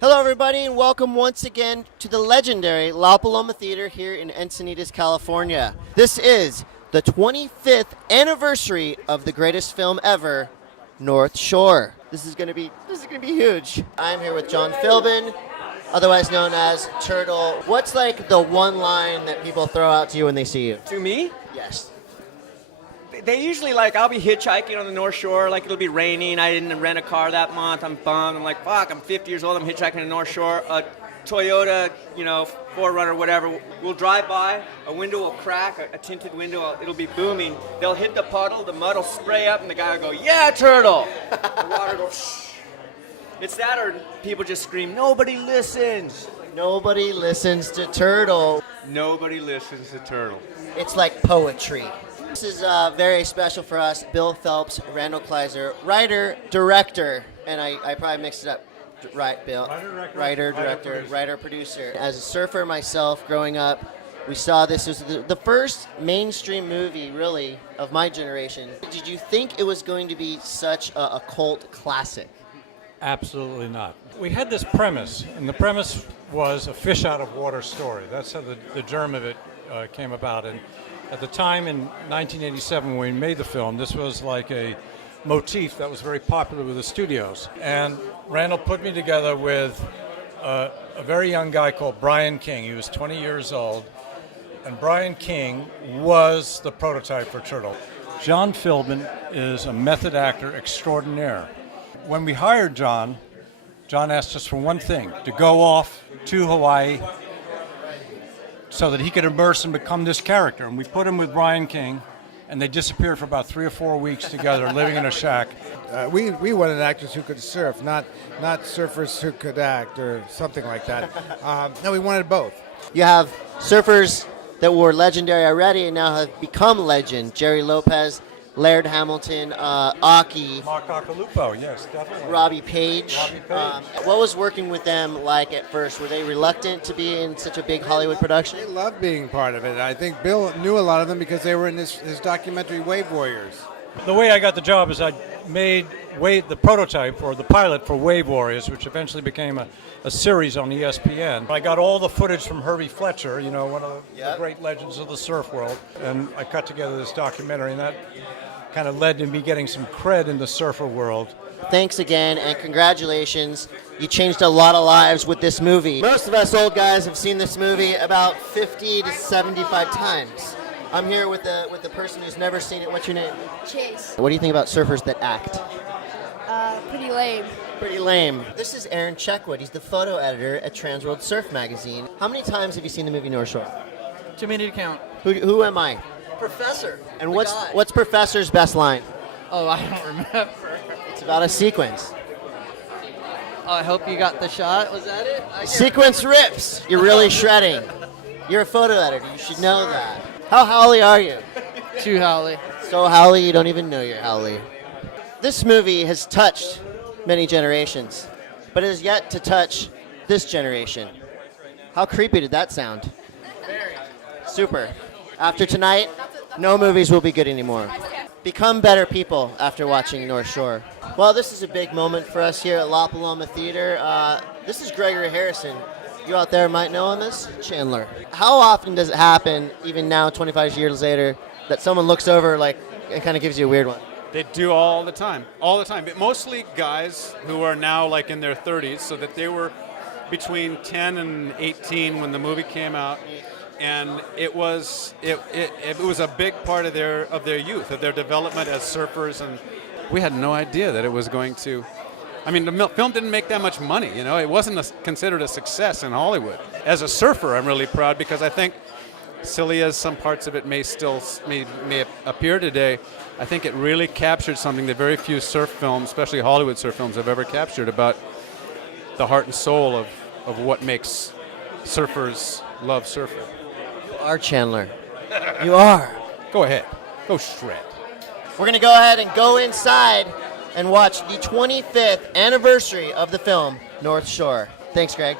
Hello, everybody, and welcome once again to the legendary La Paloma Theater here in Encinitas, California. This is the 25th anniversary of the greatest film ever, North Shore. This is gonna be huge. I'm here with John Philbin, otherwise known as Turtle. What's like the one line that people throw out to you when they see you? To me? Yes. They usually I'll be hitchhiking on the North Shore, it'll be raining, I didn't rent a car that month, I'm bummed, I'm like, fuck, I'm 50 years old, I'm hitchhiking on the North Shore, a Toyota, 4Runner, whatever, will drive by, a window will crack, a tinted window, it'll be booming, they'll hit the puddle, the mud will spray up, and the guy will go, yeah, Turtle! The water goes, shh. It's that, or people just scream, nobody listens! Nobody listens to Turtle. Nobody listens to Turtle. It's like poetry. This is very special for us. Bill Phelps, Randall Kleiser, writer, director, and I probably mixed it up. Right, Bill? Writer, director, writer, producer. As a surfer myself, growing up, we saw this. It was the first mainstream movie, really, of my generation. Did you think it was going to be such a cult classic? Absolutely not. We had this premise, and the premise was a fish out of water story. That's how the germ of it came about. And at the time in 1987 when we made the film, this was like a motif that was very popular with the studios. And Randall put me together with a very young guy called Brian King. He was 20 years old, and Brian King was the prototype for Turtle. John Philbin is a method actor extraordinaire. When we hired John asked us for one thing, to go off to Hawaii so that he could immerse and become this character. And we put him with Brian King, and they disappeared for about 3 or 4 weeks together, living in a shack. We wanted actors who could surf, not surfers who could act or something like that. No, we wanted both. You have surfers that were legendary already and now have become legend. Jerry Lopez, Laird Hamilton, Aki. Mark Akalupo, yes, definitely. Robbie Page. What was working with them like at first? Were they reluctant to be in such a big Hollywood production? They loved being part of it. I think Bill knew a lot of them because they were in his documentary Wave Warriors. The way I got the job is I made the prototype or the pilot for Wave Warriors, which eventually became a series on ESPN. I got all the footage from Herbie Fletcher, one of the great legends of the surf world, and I cut together this documentary, and that kind of led to me getting some cred in the surfer world. Thanks again, and congratulations. You changed a lot of lives with this movie. Most of us old guys have seen this movie about 50 to 75 times. I'm here with the person who's never seen it. What's your name? Chase. What do you think about surfers that act? Pretty lame. Pretty lame. This is Aaron Checkwood. He's the photo editor at TransWorld SURF magazine. How many times have you seen the movie North Shore? Too many to count. Who am I? Professor. And what's Professor's best line? Oh, I don't remember. It's about a sequence. Oh, I hope you got the shot. Was that it? Sequence rips. You're really shredding. You're a photo editor. You should know that. How howly are you? Too howly. So howly you don't even know you're howly. This movie has touched many generations, but it has yet to touch this generation. How creepy did that sound? Very. Super. After tonight, no movies will be good anymore. Become better people after watching North Shore. Well, this is a big moment for us here at La Paloma Theater. This is Gregory Harrison. You out there might know him as Chandler. How often does it happen, even now, 25 years later, that someone looks over and kind of gives you a weird one? They do all the time. But mostly guys who are now in their 30s, so that they were between 10 and 18 when the movie came out. And it was a big part of their youth, of their development as surfers, and we had no idea that it was going to. I mean, the film didn't make that much money. It wasn't considered a success in Hollywood. As a surfer, I'm really proud because I think, silly as some parts of it may appear today, I think it really captured something that very few surf films, especially Hollywood surf films, have ever captured about the heart and soul of what makes surfers love surfing. You are Chandler. You are. Go ahead. Go shred. We're going to go ahead and go inside and watch the 25th anniversary of the film North Shore. Thanks, Greg.